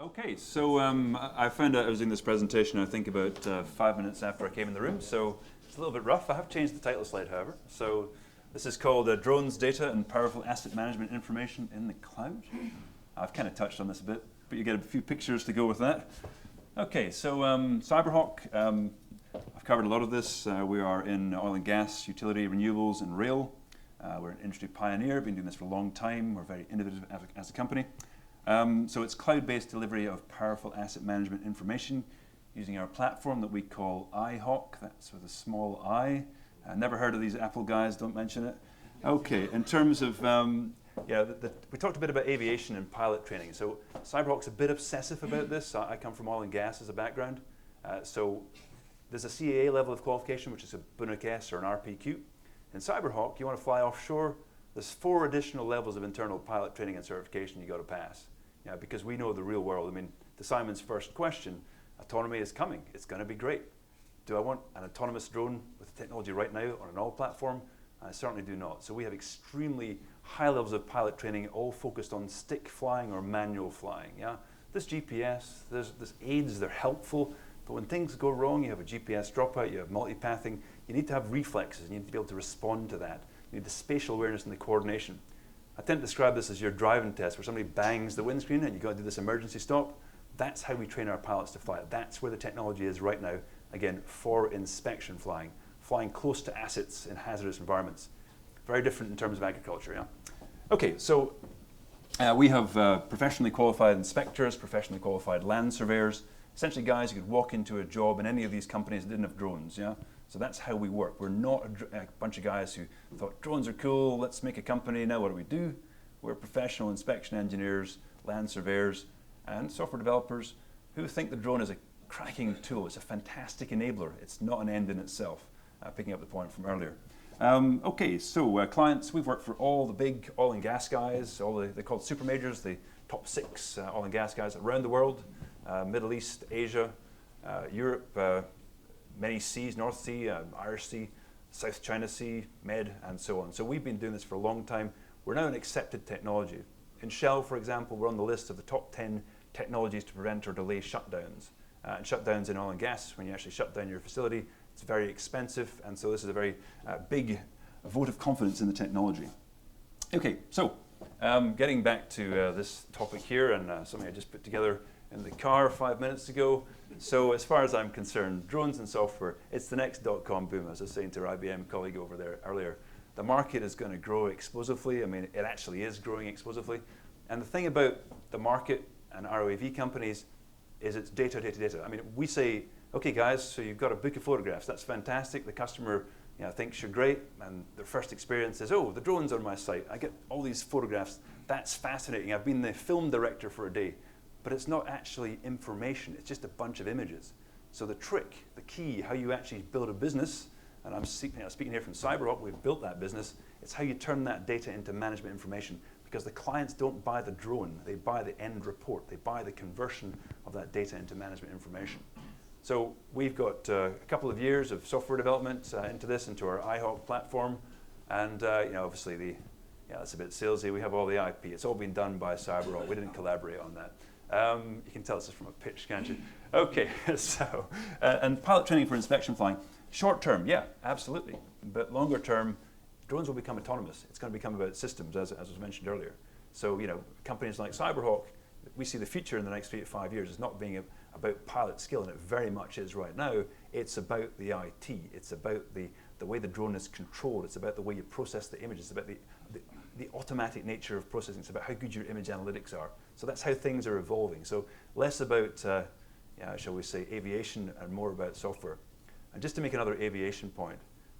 Okay, so I found out I was doing this presentation, I think about 5 minutes after I came in the room, so it's a little bit rough. I have changed the title slide, however. So this is called Drones, Data and Powerful Asset Management Information in the Cloud. I've kind of touched on this a bit, but you get a few pictures to go with that. Okay, so Cyberhawk, I've covered a lot of this. We are in oil and gas, utility, renewables, and rail. We're an industry pioneer, been doing this for a long time. We're very innovative as a company. So it's cloud-based delivery of powerful asset management information using our platform that we call IHawk. That's with a small I. Never heard of these Apple guys, don't mention it. Okay, in terms of, we talked a bit about aviation and pilot training. So Cyberhawk's a bit obsessive about this. I come from oil and gas as a background. So there's a CAA level of qualification, which is a Bunuk S or an RPQ. In Cyberhawk, you want to fly offshore, there's 4 additional levels of internal pilot training and certification you got to pass. Yeah, because we know the real world. I mean, to Simon's first question, autonomy is coming. It's going to be great. Do I want an autonomous drone with technology right now on an oil platform? I certainly do not. So we have extremely high levels of pilot training, all focused on stick flying or manual flying. Yeah, there's GPS, there's aids, they're helpful. But when things go wrong, you have a GPS dropout, you have multipathing, you need to have reflexes, you need to be able to respond to that. You need the spatial awareness and the coordination. I tend to describe this as your driving test, where somebody bangs the windscreen and you've got to do this emergency stop. That's how we train our pilots to fly. That's where the technology is right now, again, for inspection flying, flying close to assets in hazardous environments. Very different in terms of agriculture, yeah? Okay, so we have professionally qualified inspectors, professionally qualified land surveyors, essentially guys who could walk into a job in any of these companies that didn't have drones, yeah? So that's how we work. We're not a bunch of guys who thought drones are cool, let's make a company, now what do? We're professional inspection engineers, land surveyors, and software developers who think the drone is a cracking tool. It's a fantastic enabler. It's not an end in itself, picking up the point from earlier. Okay, so clients, we've worked for all the big oil and gas guys, they're called super majors, the top 6 oil and gas guys around the world, Middle East, Asia, Europe, many seas, North Sea, Irish Sea, South China Sea, Med, and so on. So we've been doing this for a long time. We're now an accepted technology. In Shell, for example, we're on the list of the top 10 technologies to prevent or delay shutdowns. And shutdowns in oil and gas, when you actually shut down your facility, it's very expensive, and so this is a very big vote of confidence in the technology. Okay, so getting back to this topic here, and something I just put together in the car 5 minutes ago. So as far as I'm concerned, drones and software, it's the next dot-com boom, as I was saying to our IBM colleague over there earlier. The market is going to grow explosively. I mean, it actually is growing explosively. And the thing about the market and ROAV companies is it's data, data, data. I mean, we say, okay guys, so you've got a book of photographs. That's fantastic. The customer thinks you're great. And their first experience is, oh, the drone's on my site. I get all these photographs. That's fascinating. I've been the film director for a day. But it's not actually information, it's just a bunch of images. So the trick, the key, how you actually build a business, and I'm speaking here from Cyberhawk, we've built that business, it's how you turn that data into management information, because the clients don't buy the drone, they buy the end report, they buy the conversion of that data into management information. So we've got a couple of years of software development into our IHawk platform, and obviously that's a bit salesy, we have all the IP, it's all been done by Cyberhawk, we didn't collaborate on that. You can tell this is from a pitch, can't you? Okay, so, and pilot training for inspection flying. Short term, yeah, absolutely. But longer term, drones will become autonomous. It's going to become about systems, as was mentioned earlier. So, companies like Cyberhawk, we see the future in the next 3 to 5 years as not being about pilot skill, and it very much is right now. It's about the IT. It's about the way the drone is controlled. It's about the way you process the images. It's about the automatic nature of processing. It's about how good your image analytics are. So that's how things are evolving. So less about, shall we say, aviation and more about software. And just to make another aviation point,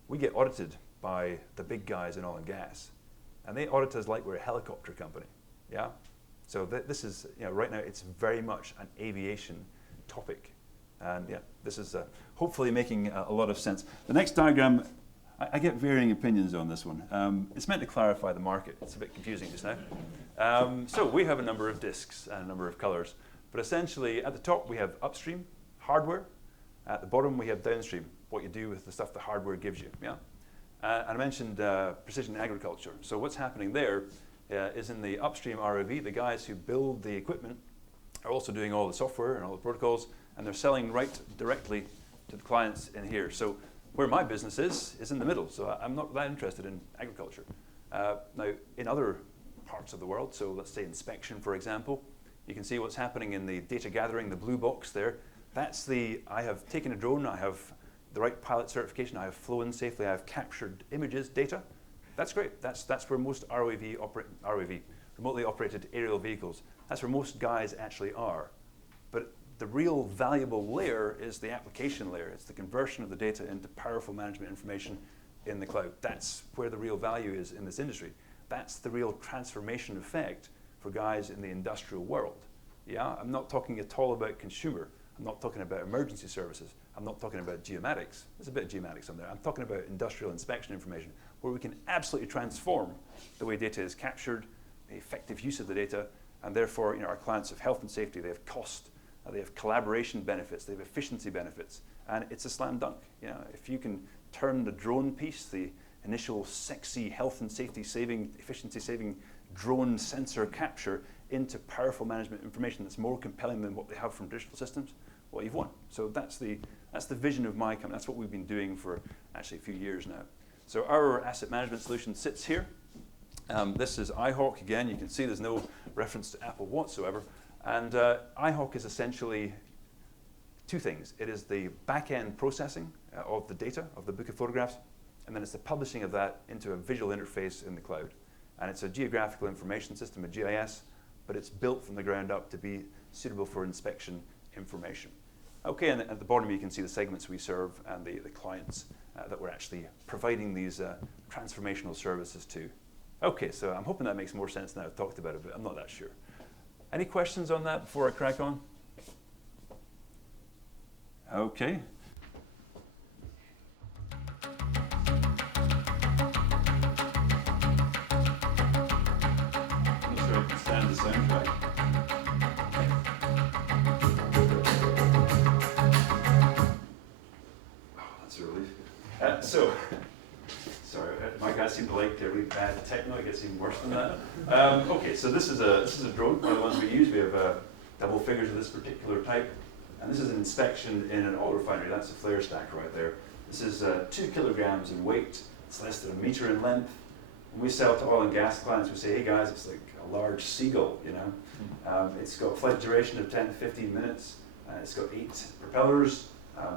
we get audited by the big guys in oil and gas. And they audit us like we're a helicopter company, yeah? So this is, right now it's very much an aviation topic. And yeah, this is hopefully making a lot of sense. The next diagram, I get varying opinions on this one. It's meant to clarify the market. It's a bit confusing just now. So we have a number of disks and a number of colors. But essentially, at the top, we have upstream, hardware. At the bottom, we have downstream, what you do with the stuff the hardware gives you. Yeah. And I mentioned precision agriculture. So what's happening there is in the upstream ROV, the guys who build the equipment are also doing all the software and all the protocols, and they're selling right directly to the clients in here. So where my business is in the middle, so I'm not that interested in agriculture. Now, in other parts of the world, so let's say inspection, for example, you can see what's happening in the data gathering, the blue box there. That's I have taken a drone, I have the right pilot certification, I have flown safely, I have captured images, data. That's great. That's where most ROAV, remotely operated aerial vehicles, that's where most guys actually are. But the real valuable layer is the application layer. It's the conversion of the data into powerful management information in the cloud. That's where the real value is in this industry. That's the real transformation effect for guys in the industrial world. Yeah, I'm not talking at all about consumer. I'm not talking about emergency services. I'm not talking about geomatics. There's a bit of geomatics on there. I'm talking about industrial inspection information, where we can absolutely transform the way data is captured, the effective use of the data, and therefore, our clients have health and safety, they have cost, they have collaboration benefits, they have efficiency benefits, and it's a slam dunk. If you can turn the drone piece, the initial sexy health and safety saving, efficiency saving drone sensor capture into powerful management information that's more compelling than what they have from traditional systems, well, you've won. So that's the vision of my company. That's what we've been doing for actually a few years now. So our asset management solution sits here. This is iHawk. Again, you can see there's no reference to Apple whatsoever. And iHawk is essentially two things. It is the back-end processing of the data, of the book of photographs, and then it's the publishing of that into a visual interface in the cloud. And it's a geographical information system, a GIS, but it's built from the ground up to be suitable for inspection information. Okay, and at the bottom you can see the segments we serve and the clients that we're actually providing these transformational services to. Okay, so I'm hoping that makes more sense than I've talked about it, but I'm not that sure. Any questions on that before I crack on? Okay. I'm not sure I can stand the soundtrack. Sorry, my guys seem to like really bad techno. It gets even worse than that. Okay, so this is a drone. One of the ones we use. We have double figures of this particular type, and this is an inspection in an oil refinery. That's a flare stack right there. This is 2 kilograms in weight. It's less than a meter in length. When we sell to oil and gas clients, we say, hey guys, it's like a large seagull. It's got a flight duration of 10 to 15 minutes. It's got 8 propellers.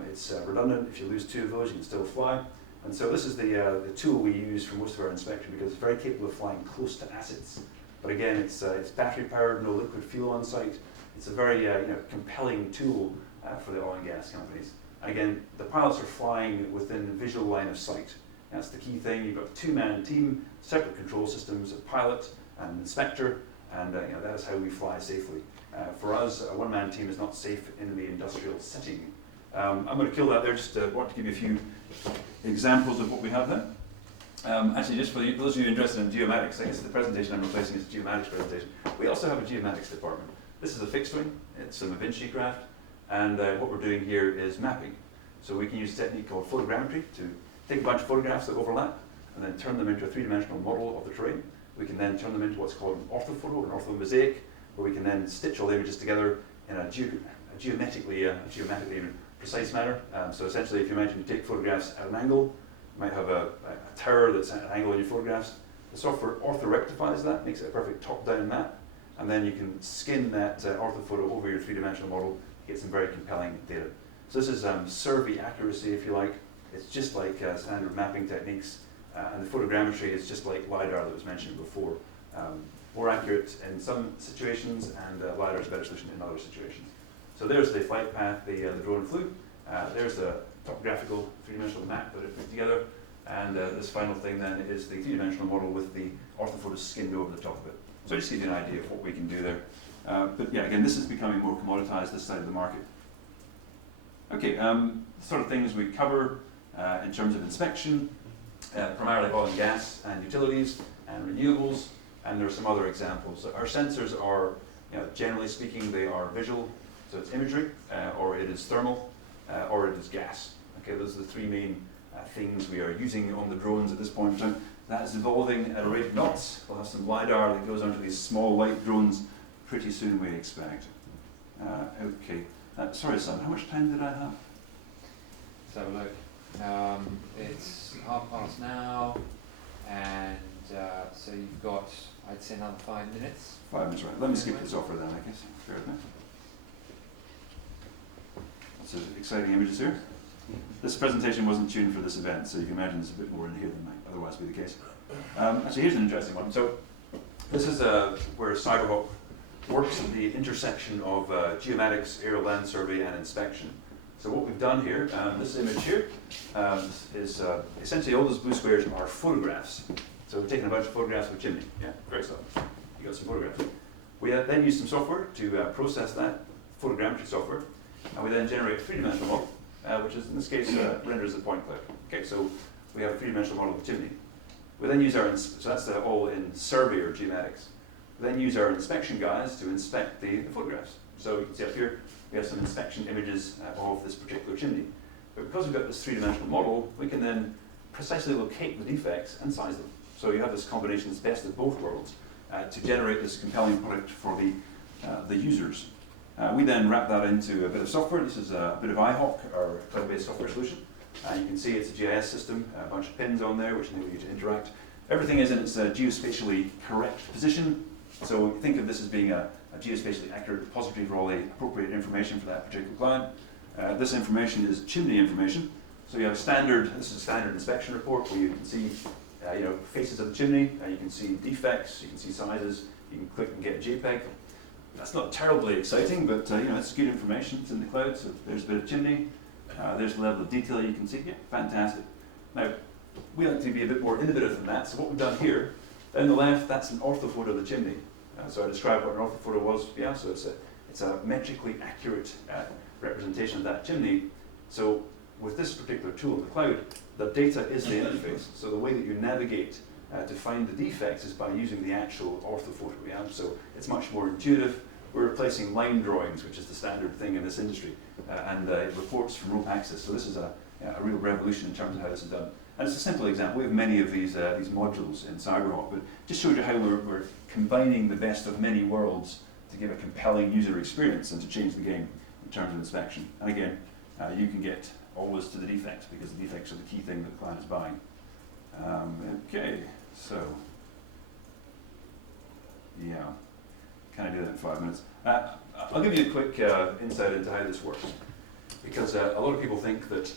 It's redundant. If you lose 2 of those, you can still fly. And so this is the tool we use for most of our inspection because it's very capable of flying close to assets. But again, it's battery powered, no liquid fuel on site. It's a very compelling tool for the oil and gas companies. And again, the pilots are flying within visual line of sight. That's the key thing. You've got a 2-man team, separate control systems, a pilot and an inspector, and that is how we fly safely. For us, a 1-man team is not safe in the industrial setting. I'm going to kill that there, just want to give you a few examples of what we have there. Actually, just for those of you interested in geomatics, I guess the presentation I'm replacing is a geomatics presentation. We also have a geomatics department. This is a fixed wing, it's a Vinci craft, and what we're doing here is mapping. So we can use a technique called photogrammetry to take a bunch of photographs that overlap and then turn them into a 3-dimensional model of the terrain. We can then turn them into what's called an orthophoto, an orthomosaic, where we can then stitch all the images together in a geometrically precise manner. So essentially, if you imagine you take photographs at an angle, you might have a tower that's at an angle in your photographs. The software orthorectifies that, makes it a perfect top-down map, and then you can skin that orthophoto over your 3-dimensional model to get some very compelling data. So this is survey accuracy, if you like. It's just like standard mapping techniques, and the photogrammetry is just like LiDAR that was mentioned before. More accurate in some situations, and LiDAR is a better solution in other situations. So there's the flight path the drone flew. There's the topographical 3-dimensional map that it put together. And this final thing then is the 3-dimensional model with the orthophotos skinned over the top of it. So just to give you an idea of what we can do there. But yeah, again, this is becoming more commoditized, this side of the market. Okay, the sort of things we cover in terms of inspection, primarily oil and gas and utilities and renewables, and there are some other examples. Our sensors are, generally speaking, they are visual, so it's imagery, or it is thermal, or it is gas. Okay, those are the 3 main things we are using on the drones at this point in time. That is evolving at a rate of knots. We'll have some LiDAR that goes onto these small light drones pretty soon, we expect. Okay. Sorry, son, how much time did I have? Let's have a look. It's past now, and so you've got, I'd say, another 5 minutes. 5 minutes, right. Let me skip this offer then, I guess. Fair enough. Lots of exciting images here. This presentation wasn't tuned for this event, so you can imagine there's a bit more in here than might otherwise be the case. Actually, here's an interesting one. So this is where Cyberhawk works at the intersection of geomatics, aerial land survey, and inspection. So what we've done here, this image here, is essentially all those blue squares are photographs. So we've taken a bunch of photographs of a chimney. Yeah, great stuff. You got some photographs. We then use some software to process that, photogrammetry software, and we then generate a three-dimensional model, which is in this case renders the point cloud. Okay, so we have a three-dimensional model of the chimney. We then use our, so that's all in survey or geomatics. We then use our inspection guys to inspect the photographs. So you can see up here, we have some inspection images of this particular chimney. But because we've got this three-dimensional model, we can then precisely locate the defects and size them. So you have this combination that's best of both worlds to generate this compelling product for the users. We then wrap that into a bit of software. This is a bit of IHawk, our cloud-based software solution. You can see it's a GIS system, a bunch of pins on there which enable you to interact. Everything is in its geospatially correct position. So think of this as being a geospatially accurate repository for all the appropriate information for that particular client. This information is chimney information. So you have this is a standard inspection report where you can see faces of the chimney, you can see defects, you can see sizes, you can click and get a JPEG. That's not terribly exciting, but it's good information. It's in the cloud, so there's a bit of chimney. There's the level of detail you can see. Yeah, fantastic. Now, we like to be a bit more innovative than that, so what we've done here, down the left, that's an orthophoto of the chimney. So I described what an orthophoto was. Yeah, so it's a metrically accurate representation of that chimney. So with this particular tool in the cloud, the data is the interface. So the way that you navigate to find the defects is by using the actual orthophoto. Yeah? So it's much more intuitive. We're replacing line drawings, which is the standard thing in this industry, and it reports from rope axis. So this is a real revolution in terms of how this is done. And it's a simple example. We have many of these modules in Cyberhawk, but just showed you how we're combining the best of many worlds to give a compelling user experience and to change the game in terms of inspection. And again, you can get always to the defects because the defects are the key thing that the client is buying. Okay, so yeah, can I do that in 5 minutes? I'll give you a quick insight into how this works, because a lot of people think that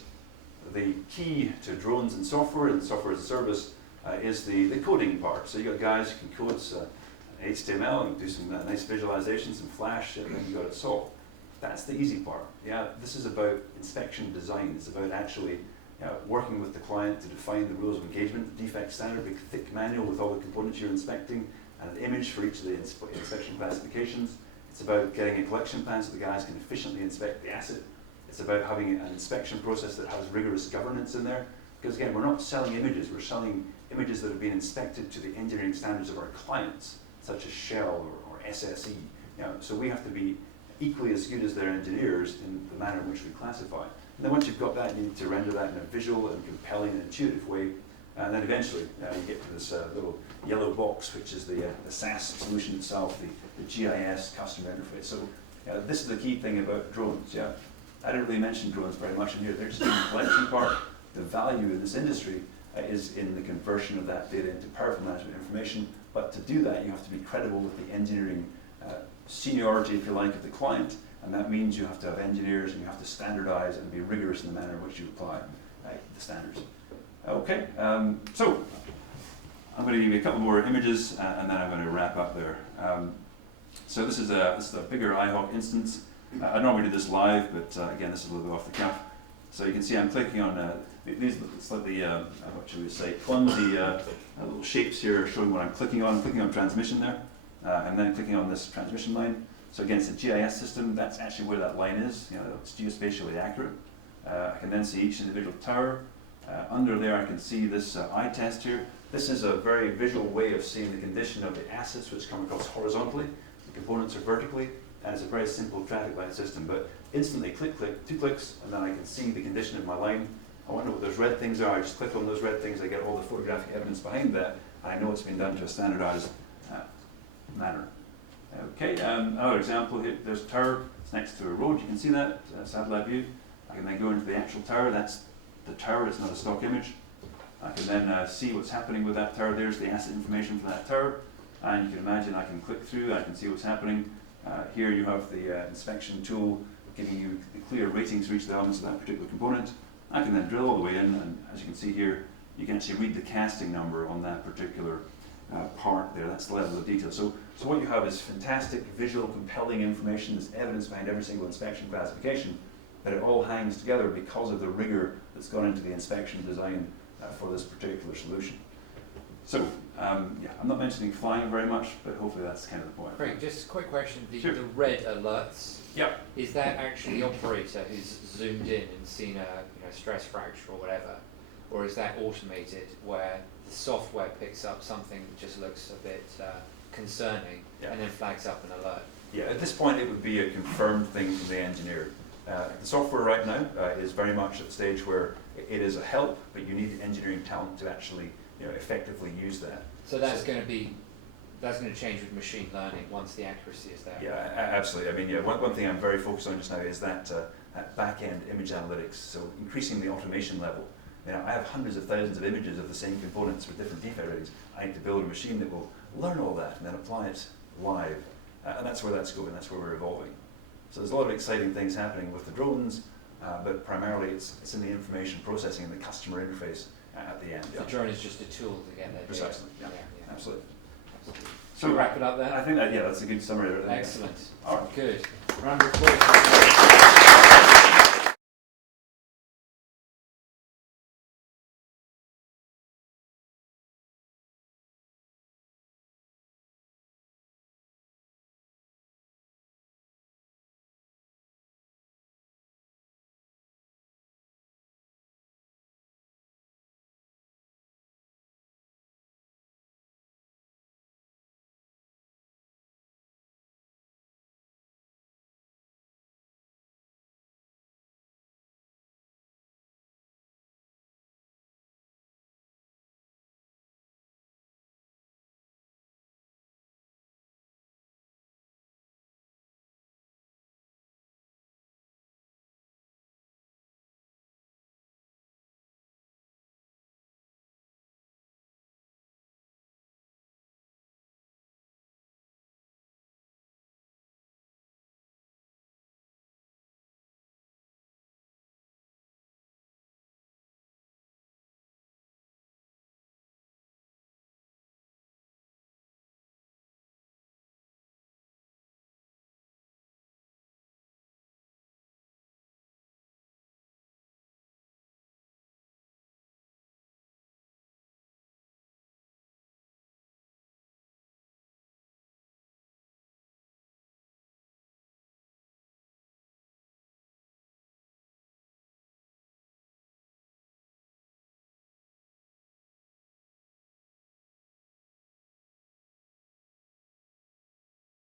the key to drones and software as a service is the coding part. So you got guys who can code HTML and do some nice visualizations, some Flash, and then you got it solved. That's the easy part. Yeah, this is about inspection design. It's about actually working with the client to define the rules of engagement, the defect standard, big thick manual with all the components you're inspecting, and an image for each of the inspection classifications. It's about getting a collection plan so the guys can efficiently inspect the asset. It's about having an inspection process that has rigorous governance in there. Because again, we're not selling images, we're selling images that have been inspected to the engineering standards of our clients, such as Shell or SSE. So we have to be equally as good as their engineers in the manner in which we classify. And then once you've got that, you need to render that in a visual and compelling and intuitive way. And then eventually you get to this little yellow box, which is the SaaS solution itself, the GIS customer interface. So this is the key thing about drones. Yeah, I didn't really mention drones very much in here. They're just in the collection part. The value in this industry is in the conversion of that data into powerful management information. But to do that, you have to be credible with the engineering seniority, if you like, of the client. And that means you have to have engineers and you have to standardize and be rigorous in the manner in which you apply the standards. Okay, so I'm going to give you a couple more images and then I'm going to wrap up there. So this is a bigger IHawk instance. I normally do this live, but again, this is a little bit off the cuff. So you can see I'm clicking on these slightly, what should we say, clumsy little shapes here showing what I'm clicking on. I'm clicking on transmission there, and then clicking on this transmission line. So again, it's a GIS system. That's actually where that line is. It's geospatially accurate. I can then see each individual tower. Under there, I can see this eye test here. This is a very visual way of seeing the condition of the assets which come across horizontally. The components are vertically, and it's a very simple traffic light system. But instantly, click, click, 2 clicks, and then I can see the condition of my line. I want to know what those red things are. I just click on those red things. I get all the photographic evidence behind that. And I know it's been done to a standardized manner. Okay, another example here. There's a tower. It's next to a road, you can see that, satellite view. I can then go into the actual tower, that's the tower, it's not a stock image. I can then see what's happening with that tower. There's the asset information for that tower. And you can imagine I can click through, I can see what's happening. Here you have the inspection tool giving you the clear ratings for each of the elements of that particular component. I can then drill all the way in, and as you can see here, you can actually read the casting number on that particular part there. That's the level of detail. So what you have is fantastic, visual, compelling information. There's evidence behind every single inspection classification, but it all hangs together because of the rigor that's gone into the inspection design for this particular solution. So, yeah, I'm not mentioning flying very much, but hopefully that's kind of the point. Great, just a quick question. The Sure. red alerts, Yep. is that actually the operator who's zoomed in and seen a stress fracture or whatever? Or is that automated where the software picks up something that just looks a bit concerning and then flags up an alert? Yeah, at this point it would be a confirmed thing from the engineer. The software right now is very much at the stage where it is a help, but you need the engineering talent to actually effectively use that. So that's going to change with machine learning once the accuracy is there. Yeah, absolutely. I mean, yeah, one thing I'm very focused on just now is that back-end image analytics. So increasing the automation level. I have hundreds of thousands of images of the same components with different defect ratings. I need to build a machine that will learn all that and then apply it live. And that's where that's going. That's where we're evolving. So there's a lot of exciting things happening with the drones, but primarily it's in the information processing and the customer interface at the end. The drone is just a tool to get there. Precisely. Yeah. Absolutely. So wrap it up there? I think that, that's a good summary of everything. Excellent. All right. Good. Round of applause.